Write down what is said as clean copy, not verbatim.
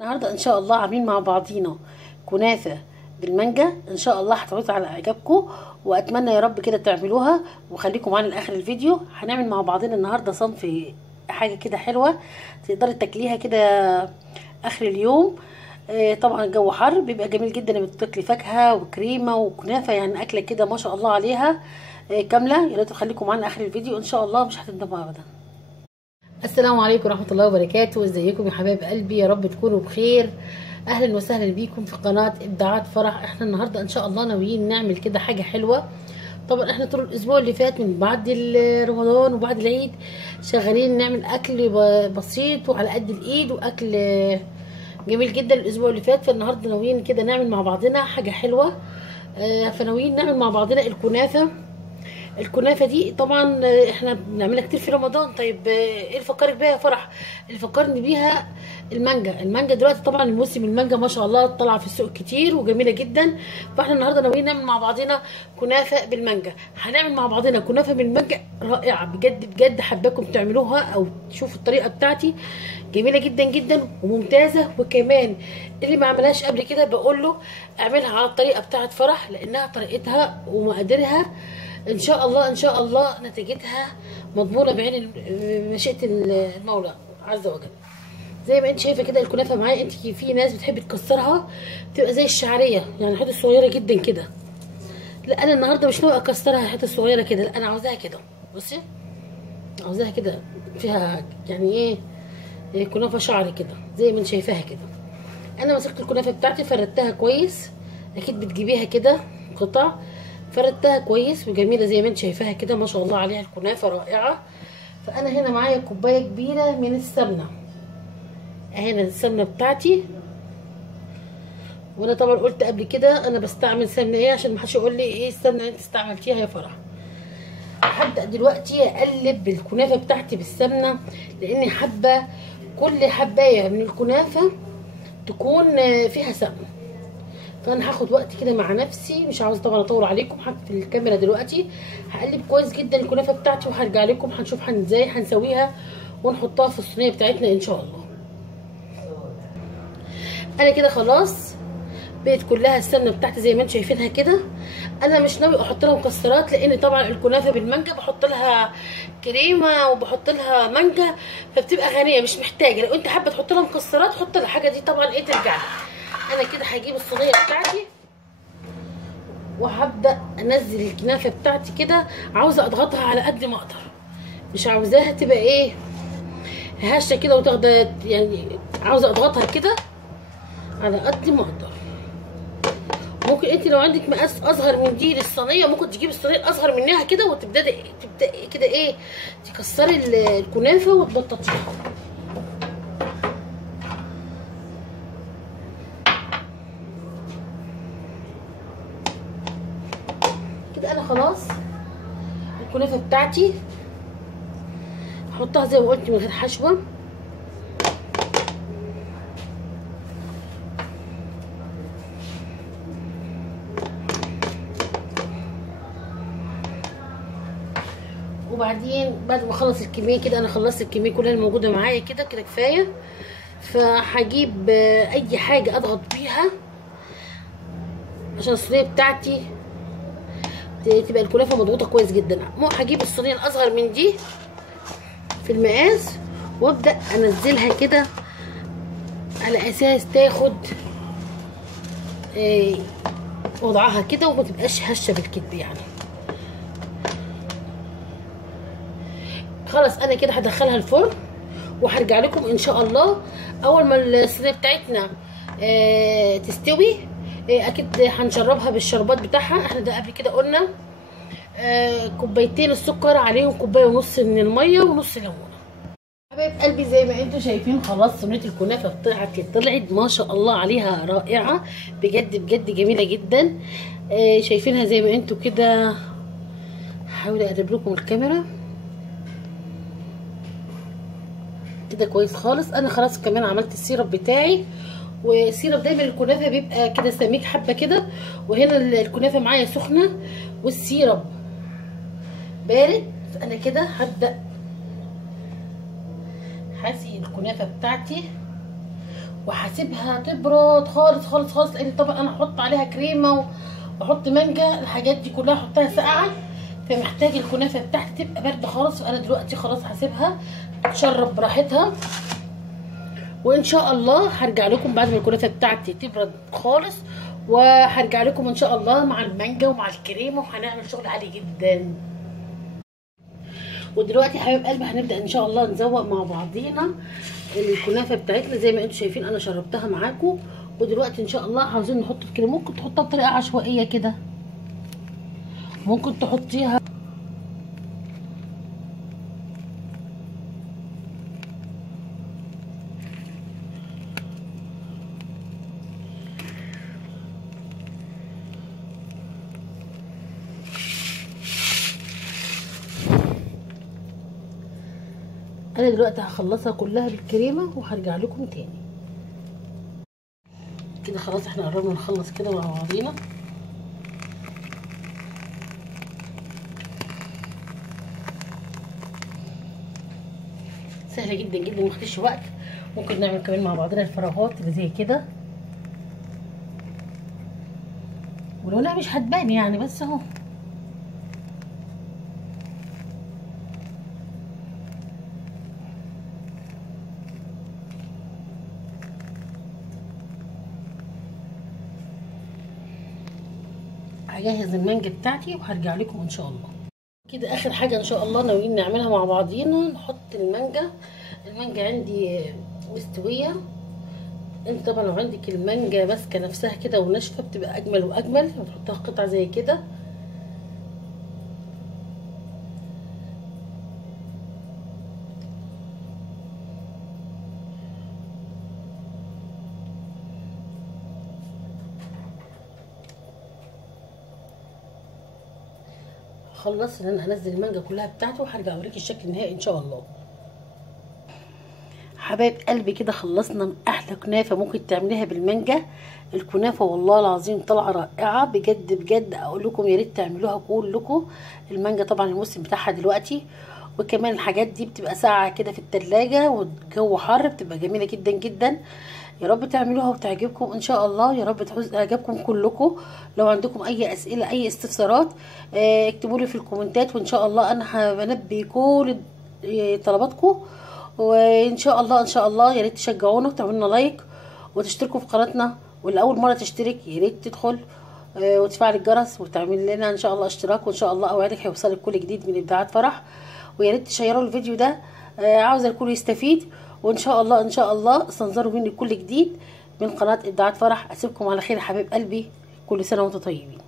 النهارده ان شاء الله عاملين مع بعضينا كنافه بالمانجا. ان شاء الله هتعوز على اعجابكم، واتمنى يا رب كده تعملوها وخليكم معانا لاخر الفيديو. هنعمل مع بعضنا النهارده صنف حاجه كده حلوه تقدري تاكليها كده اخر اليوم. طبعا الجو حر بيبقى جميل جدا لما تاكلي فاكهه وكريمه وكنافه، يعني اكله كده ما شاء الله عليها كامله. يا ريت تخليكم معانا اخر الفيديو ان شاء الله، مش هتندموا ابدا. السلام عليكم ورحمه الله وبركاته. ازيكم يا حبايب قلبي؟ يا رب تكونوا بخير. اهلا وسهلا بيكم في قناه ابداعات فرح. احنا النهارده ان شاء الله ناويين نعمل كده حاجه حلوه. طبعا احنا طول الاسبوع اللي فات من بعد رمضان وبعد العيد شغالين نعمل اكل بسيط وعلى قد الايد واكل جميل جدا الاسبوع اللي فات. فالنهارده ناويين كده نعمل مع بعضنا حاجه حلوه. فناويين نعمل مع بعضنا الكنافه دي. طبعا احنا بنعملها كتير في رمضان. طيب ايه اللي فكرك بيها يا فرح؟ اللي فكرني بيها المانجا دلوقتي. طبعا موسم المانجا ما شاء الله طالعه في السوق كتير وجميله جدا. فاحنا النهارده ناويين نعمل مع بعضنا كنافه بالمانجا. هنعمل مع بعضنا كنافه بالمانجا رائعه بجد بجد. حباكم تعملوها او تشوفوا الطريقه بتاعتي، جميله جدا جدا وممتازه. وكمان اللي ما عملهاش قبل كده بقول له اعملها على الطريقه بتاعت فرح، لانها طريقتها ومقاديرها ان شاء الله ان شاء الله نتيجتها مضمونه بعين مشيئه المولى عز وجل. زي ما انت شايفه كده الكنافه معايا. انت في ناس بتحب تكسرها تبقى زي الشعريه، يعني حته صغيره جدا كده. لا انا النهارده مش ناوي اكسرها حته صغيره كده، لا انا عاوزاها كده. بصي عاوزاها كده فيها يعني ايه كنافه شعري كده زي ما انت شايفاها كده. انا مسكت الكنافه بتاعتي فردتها كويس، اكيد بتجيبيها كده قطع. فردتها كويس وجميله زي ما انت شايفاها كده ما شاء الله عليها. الكنافه رائعه. فانا هنا معايا كوبايه كبيره من السمنه. هنا السمنه بتاعتي. وانا طبعا قلت قبل كده انا بستعمل سمنه ايه عشان ما حدش يقول لي ايه السمنه اللي انت استعملتيها يا فرح. هبدا دلوقتي اقلب الكنافه بتاعتي بالسمنه، لاني حابه كل حبايه من الكنافه تكون فيها سمنه. فانا هاخد وقت كده مع نفسي، مش عاوزه طبعا اطول عليكم. هقفل الكاميرا دلوقتي، هقلب كويس جدا الكنافه بتاعتي وهرجع لكم. هنشوف ازاي هنسويها ونحطها في الصينيه بتاعتنا ان شاء الله. انا كده خلاص بقت كلها السمنه بتاعتي زي ما انتم شايفينها كده. انا مش ناوي احط لها مكسرات، لان طبعا الكنافه بالمانجا بحط لها كريمه وبحط لها مانجا فبتبقى غنيه مش محتاجه. لو انت حابه تحط لها مكسرات حط لها حاجه، دي طبعا ايه ترجع لك. انا كده هجيب الصينيه بتاعتي وهبدا انزل الكنافه بتاعتي كده. عاوزه اضغطها على قد ما اقدر، مش عاوزاها تبقى ايه هشه كده وتاخد، يعني عاوزه اضغطها كده على قد ما اقدر. ممكن انت لو عندك مقاس اصغر من دي للصينيه ممكن تجيبي الصينيه الاصغر منها كده وتبداي كده ايه تكسري الكنافه وتبططيها كده. انا خلاص الكنافه بتاعتي هحطها زي ما قلت من غير حشوه. وبعدين بعد ما اخلص الكميه كده، انا خلصت الكميه كلها الموجوده معايا كده كفايه. فهجيب اي حاجه اضغط بيها عشان الصينيه بتاعتي تبقى الكنافه مضغوطه كويس جدا. هجيب الصينيه الاصغر من دي في المقاس وابدا انزلها كده على اساس تاخد وضعها كده وما تبقاش هشه بالكتب يعني. خلاص انا كده هدخلها الفرن وهرجع لكم ان شاء الله اول ما الصينيه بتاعتنا تستوي. اكيد هنشربها بالشربات بتاعها. احنا ده قبل كده قلنا كوبايتين السكر عليهم كوبايه ونص من الميه ونص ليمونه. حبايب قلبي زي ما انتم شايفين خلاص صينيه الكنافه بتاعتي طلعت ما شاء الله عليها رائعه بجد بجد جميله جدا. شايفينها زي ما انتم كده. هحاول اقرب لكم الكاميرا كده كويس خالص. انا خلاص كمان عملت السيرب بتاعي، والسيرب دايما الكنافه بيبقى كده سميك حبه كده. وهنا الكنافه معايا سخنه والسيرب بارد. فانا كده هبدا هسقي الكنافه بتاعتي وهسيبها تبرد خالص خالص خالص، لان طبعا انا هحط عليها كريمه واحط مانجا، الحاجات دي كلها احطها ساقعه، فمحتاج الكنافه بتاعتي تبقى بارده خالص. فانا دلوقتي خلاص هسيبها تشرب براحتها، وان شاء الله هرجع لكم بعد ما الكنافه بتاعتي تبرد خالص، وهرجع لكم ان شاء الله مع المانجا ومع الكريمه، وهنعمل شغل عالي جدا. ودلوقتي يا حبايب قلبي هنبدا ان شاء الله نزوق مع بعضينا الكنافه بتاعتنا. زي ما انتم شايفين انا شربتها معاكم، ودلوقتي ان شاء الله عاوزين نحط الكريمه. ممكن تحطها بطريقه عشوائيه كده، ممكن تحطيها انا دلوقتي هخلصها كلها بالكريمه وهرجع لكم تاني. كده خلاص احنا قربنا نخلص كده مع بعضينا. سهله جدا جدا، ماخدش وقت. ممكن نعمل كمان مع بعضنا الفراغات اللي زي كده، ولونها مش هتبان يعني، بس اهو. هجهز المانجا بتاعتي وهرجع لكم ان شاء الله. كده اخر حاجه ان شاء الله ناويين نعملها مع بعضينا، نحط المانجا. المانجا عندي مستويه. انت طبعا لو عندك المانجا ماسكه نفسها كده وناشفه بتبقى اجمل واجمل، بتحطها قطع زي كده. خلصت ان انا انزل المانجا كلها بتاعته، وهرجع اوريكي الشكل النهائي ان شاء الله. حبايب قلبي كده خلصنا من احلى كنافه ممكن تعمليها بالمانجا. الكنافه والله العظيم طالعه رائعه بجد بجد، اقول لكم يا ريت تعملوها كلكم. المانجا طبعا الموسم بتاعها دلوقتي، وكمان الحاجات دي بتبقى ساقعه كده في التلاجة والجو حر، بتبقى جميله جدا جدا. يا رب تعملوها وتعجبكم ان شاء الله، يا رب تحوز اعجابكم كلكم. لو عندكم اي اسئله اي استفسارات اكتبوا لي في الكومنتات، وان شاء الله انا هنبي كل طلباتكم. وان شاء الله ان شاء الله يا ريت تشجعونا وتعملوا لنا لايك وتشتركوا في قناتنا، واللي اول مره تشترك يا ريت تدخل وتفعل الجرس وتعمل لنا ان شاء الله اشتراك، وان شاء الله اوعدك هيوصلك كل جديد من ابداعات فرح. ويا ريت تشيروا الفيديو ده، عاوزه الكل يستفيد. وان شاء الله ان شاء الله استنظروا مني كل جديد من قناه ابداعات فرح. اسيبكم على خير يا حبايب قلبي، كل سنه وانتم طيبين.